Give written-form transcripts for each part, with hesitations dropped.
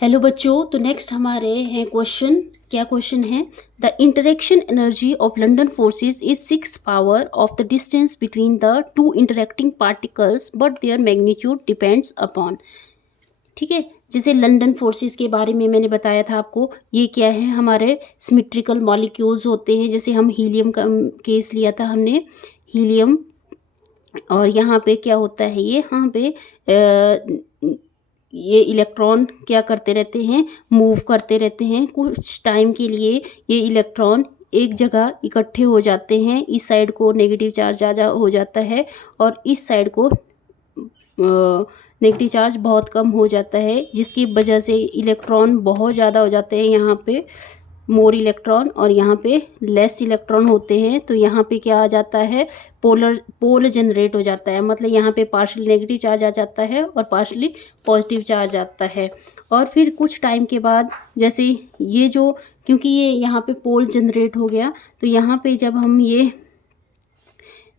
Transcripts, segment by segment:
Hello बच्चों, तो next हमारे हैं क्वेश्चन। क्या क्वेश्चन है? The interaction energy of London forces is 6 power of the distance between the two interacting particles but there magnitude depends upon. ठीक है, जैसे लंडन फोर्सेस के बारे में मैंने बताया था आपको, ये क्या है, हमारे सिमेट्रिकल मॉलिक्यूल्स होते हैं। जैसे हम हीलियम का केस लिया था हमने, हीलियम, और यहाँ पे क्या होता है, ये यहाँ पे ये इलेक्ट्रॉन क्या करते रहते हैं, मूव करते रहते हैं। कुछ टाइम के लिए ये इलेक्ट्रॉन एक जगह इकट्ठे हो जाते हैं। इस साइड को नेगेटिव चार्ज ज़्यादा हो जाता है और इस साइड को नेगेटिव चार्ज बहुत कम हो जाता है, जिसकी वजह से इलेक्ट्रॉन बहुत ज़्यादा हो जाते हैं। यहाँ पे मोर इलेक्ट्रॉन और यहाँ पे लेस इलेक्ट्रॉन होते हैं। तो यहाँ पे क्या आ जाता है, पोल जनरेट हो जाता है। मतलब यहाँ पे पार्शली नेगेटिव चार्ज आ जाता है और पार्शली पॉजिटिव चार्ज आता है। और फिर कुछ टाइम के बाद, जैसे ये जो, क्योंकि ये यहाँ पे पोल जनरेट हो गया, तो यहाँ पे जब हम ये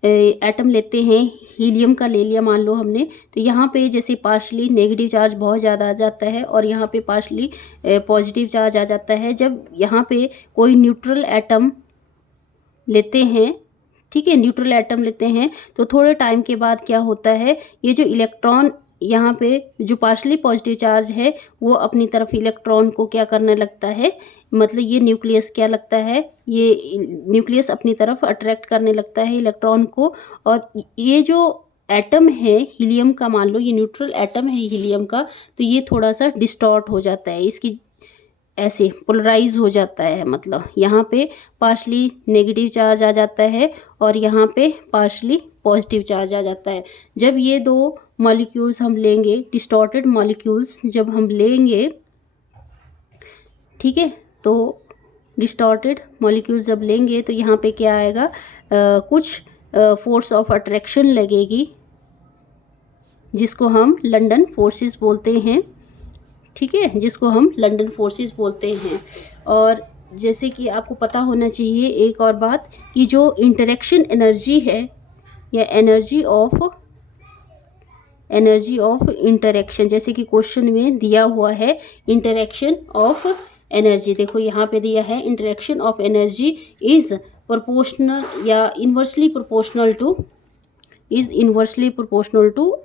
एटम लेते हैं, हीलियम का ले लिया मान लो हमने, तो यहाँ पे जैसे पार्शली नेगेटिव चार्ज बहुत ज़्यादा आ जाता है और यहाँ पे पार्शली पॉजिटिव चार्ज आ जाता है। जब यहाँ पे कोई न्यूट्रल एटम लेते हैं, ठीक है, न्यूट्रल एटम लेते हैं, तो थोड़े टाइम के बाद क्या होता है, ये जो इलेक्ट्रॉन यहाँ पे जो पार्शली पॉजिटिव चार्ज है वो अपनी तरफ इलेक्ट्रॉन को क्या करने लगता है, मतलब ये न्यूक्लियस क्या लगता है, ये न्यूक्लियस अपनी तरफ अट्रैक्ट करने लगता है इलेक्ट्रॉन को। और ये जो एटम है हीलियम का, मान लो ये न्यूट्रल एटम है हीलियम का, तो ये थोड़ा सा डिस्टॉर्ट हो जाता है, इसकी ऐसे पोलराइज हो जाता है। मतलब यहाँ पे पार्शली नेगेटिव चार्ज आ जाता है और यहाँ पे पार्शली पॉजिटिव चार्ज आ जाता है। जब ये दो मॉलिक्यूल्स हम लेंगे, डिस्टॉर्टेड मॉलिक्यूल्स जब हम लेंगे, ठीक है, तो डिस्टॉर्टेड मॉलिक्यूल्स जब लेंगे तो यहाँ पे क्या आएगा, कुछ फोर्स ऑफ अट्रैक्शन लगेगी, जिसको हम लंदन फोर्सेस बोलते हैं। ठीक है, जिसको हम लंदन फोर्सेस बोलते हैं। और जैसे कि आपको पता होना चाहिए एक और बात, कि जो इंटरेक्शन एनर्जी है या एनर्जी ऑफ इंटरेक्शन, जैसे कि क्वेश्चन में दिया हुआ है इंटरेक्शन ऑफ एनर्जी, देखो यहाँ पे दिया है interaction of energy is proportional या inversely proportional to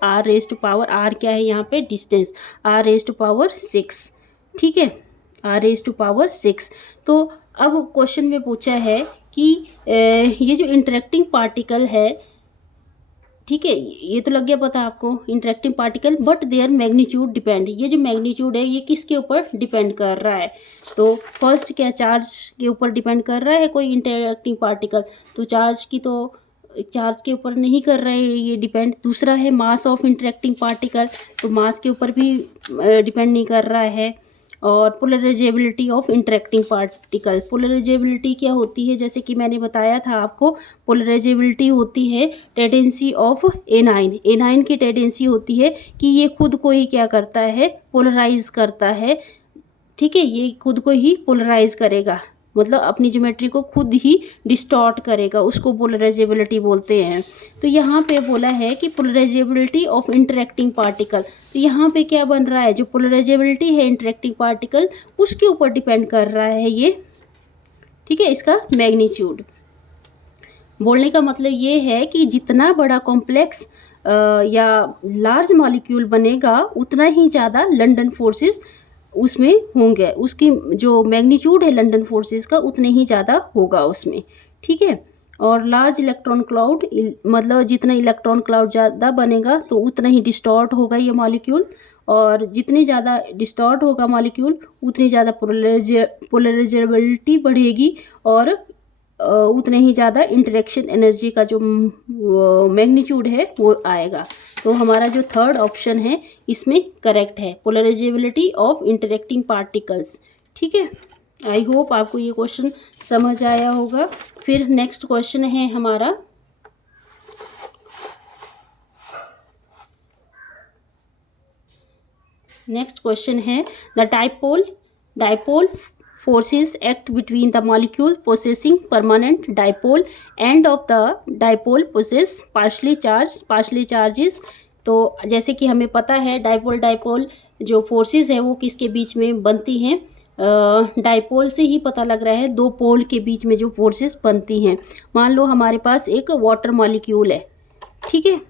R raise to power, R क्या है यहाँ पे, distance, R raise to power 6। ठीक है, आर रेज टू पावर 6। तो अब क्वेश्चन में पूछा है कि ये जो इंटरेक्टिंग पार्टिकल है, ठीक है, ये तो लग गया पता आपको, interacting particle, but there magnitude depend, ये जो मैग्नीट्यूड है ये किसके ऊपर डिपेंड कर रहा है, तो फर्स्ट क्या, चार्ज के ऊपर डिपेंड कर रहा है कोई इंटरेक्टिंग पार्टिकल, तो चार्ज के ऊपर नहीं कर रहा है ये डिपेंड। दूसरा है मास ऑफ इंटरेक्टिंग पार्टिकल, तो मास के ऊपर भी डिपेंड नहीं कर रहा है। और polarisability of interacting particle, polarisability क्या होती है, जैसे कि मैंने बताया था आपको, पोलराइजेबिलिटी होती है टेंडेंसी ऑफ एनाइन, एनाइन की टेंडेंसी होती है कि ये खुद को ही क्या करता है, पोलराइज करता है। ठीक है, ये खुद को ही पोलराइज करेगा, मतलब अपनी ज्योमेट्री को खुद ही डिस्टॉर्ट करेगा, उसको पोलराइजेबिलिटी बोलते हैं। तो यहाँ पे बोला है कि पोलराइजेबिलिटी ऑफ इंटरेक्टिंग पार्टिकल, तो यहाँ पे क्या बन रहा है, जो पोलराइजेबिलिटी है इंटरेक्टिंग पार्टिकल उसके ऊपर डिपेंड कर रहा है ये। ठीक है, इसका मैग्नीट्यूड, बोलने का मतलब ये है कि जितना बड़ा कॉम्प्लेक्स या लार्ज मॉलिक्यूल बनेगा उतना ही ज़्यादा लंदन फोर्सेस उसमें होंगे, उसकी जो मैग्नीट्यूड है लंदन फोर्सेस का उतने ही ज़्यादा होगा उसमें। ठीक है, और लार्ज इलेक्ट्रॉन क्लाउड, मतलब जितना इलेक्ट्रॉन क्लाउड ज़्यादा बनेगा तो उतना ही डिस्टॉर्ट होगा ये मॉलिक्यूल, और जितनी ज़्यादा डिस्टॉर्ट होगा मॉलिक्यूल उतनी ज़्यादा पोलराइजेबिलिटी बढ़ेगी और उतने ही ज़्यादा इंटरेक्शन एनर्जी का जो मैग्नीट्यूड है वो आएगा। तो हमारा जो थर्ड ऑप्शन है इसमें करेक्ट है, पोलराइजेबिलिटी ऑफ इंटरेक्टिंग पार्टिकल्स। ठीक है, आई होप आपको ये क्वेश्चन समझ आया होगा। फिर नेक्स्ट क्वेश्चन है हमारा, नेक्स्ट क्वेश्चन है the dipole forces act between the molecules possessing permanent dipole end of the dipole possess partially charged is तो जैसे कि हमें पता है डाइपोल डाइपोल जो फोर्सेस है वो किसके बीच में बनती हैं, डाइपोल से ही पता लग रहा है, दो पोल के बीच में जो फोर्सेस बनती हैं। मान लो हमारे पास एक वाटर मॉलिक्यूल है, ठीक है,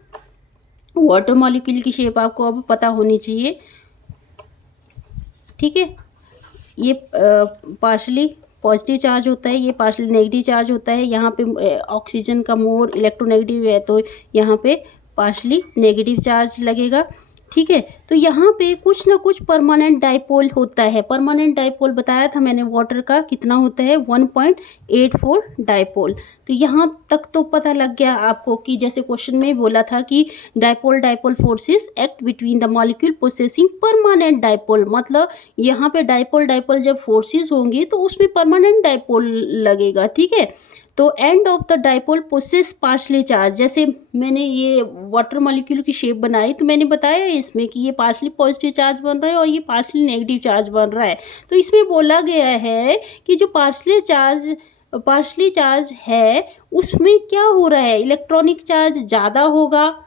वाटर मॉलिक्यूल की शेप आपको अब पता होनी चाहिए, ठीक है। ये पार्शली पॉजिटिव चार्ज होता है, ये पार्शली नेगेटिव चार्ज होता है। यहाँ पे ऑक्सीजन का मोर इलेक्ट्रोनेगेटिव है तो यहाँ पे पार्शली नेगेटिव चार्ज लगेगा, ठीक है। तो यहाँ पे कुछ ना कुछ परमानेंट डाइपोल होता है। परमानेंट डाइपोल बताया था मैंने वाटर का कितना होता है, 1.84 डाइपोल। तो यहाँ तक तो पता लग गया आपको कि जैसे क्वेश्चन में बोला था कि dipole dipole forces act between the molecule possessing permanent dipole, मतलब यहाँ पे डाइपोल डाइपोल जब फोर्सेस होंगी तो उसमें परमानेंट डाइपोल लगेगा, ठीक है। तो end of the dipole possess partially charge, जैसे मैंने ये वाटर मॉलिक्यूल की शेप बनाई तो मैंने बताया इसमें कि ये पार्शली पॉजिटिव चार्ज बन रहा है और ये पार्शली नेगेटिव चार्ज बन रहा है। तो इसमें बोला गया है कि जो पार्शली चार्ज है उसमें क्या हो रहा है, इलेक्ट्रॉनिक चार्ज ज़्यादा होगा,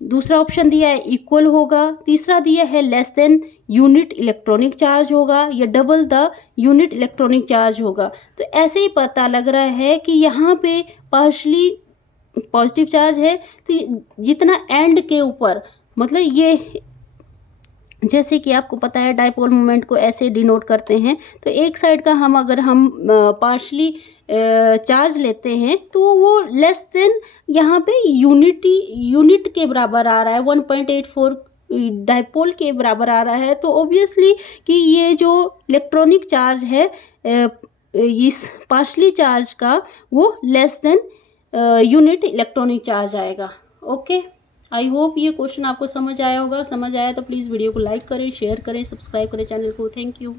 दूसरा ऑप्शन दिया है इक्वल होगा, तीसरा दिया है less than unit electronic charge होगा, या double the unit electronic charge होगा। तो ऐसे ही पता लग रहा है कि यहाँ पे पार्शली पॉजिटिव चार्ज है तो जितना एंड के ऊपर, मतलब ये जैसे कि आपको पता है डाइपोल मोमेंट को ऐसे डिनोट करते हैं, तो एक साइड का अगर हम पार्शली चार्ज लेते हैं तो वो लेस देन यहाँ पे यूनिट के बराबर आ रहा है, 1.84 डाइपोल के बराबर आ रहा है। तो ऑब्वियसली कि ये जो इलेक्ट्रॉनिक चार्ज है इस पार्शली चार्ज का वो less than unit electronic charge आएगा। ओके, आई होप ये क्वेश्चन आपको समझ आया होगा। समझ आया तो प्लीज़ वीडियो को लाइक करें, शेयर करें, सब्सक्राइब करें चैनल को। Thank you.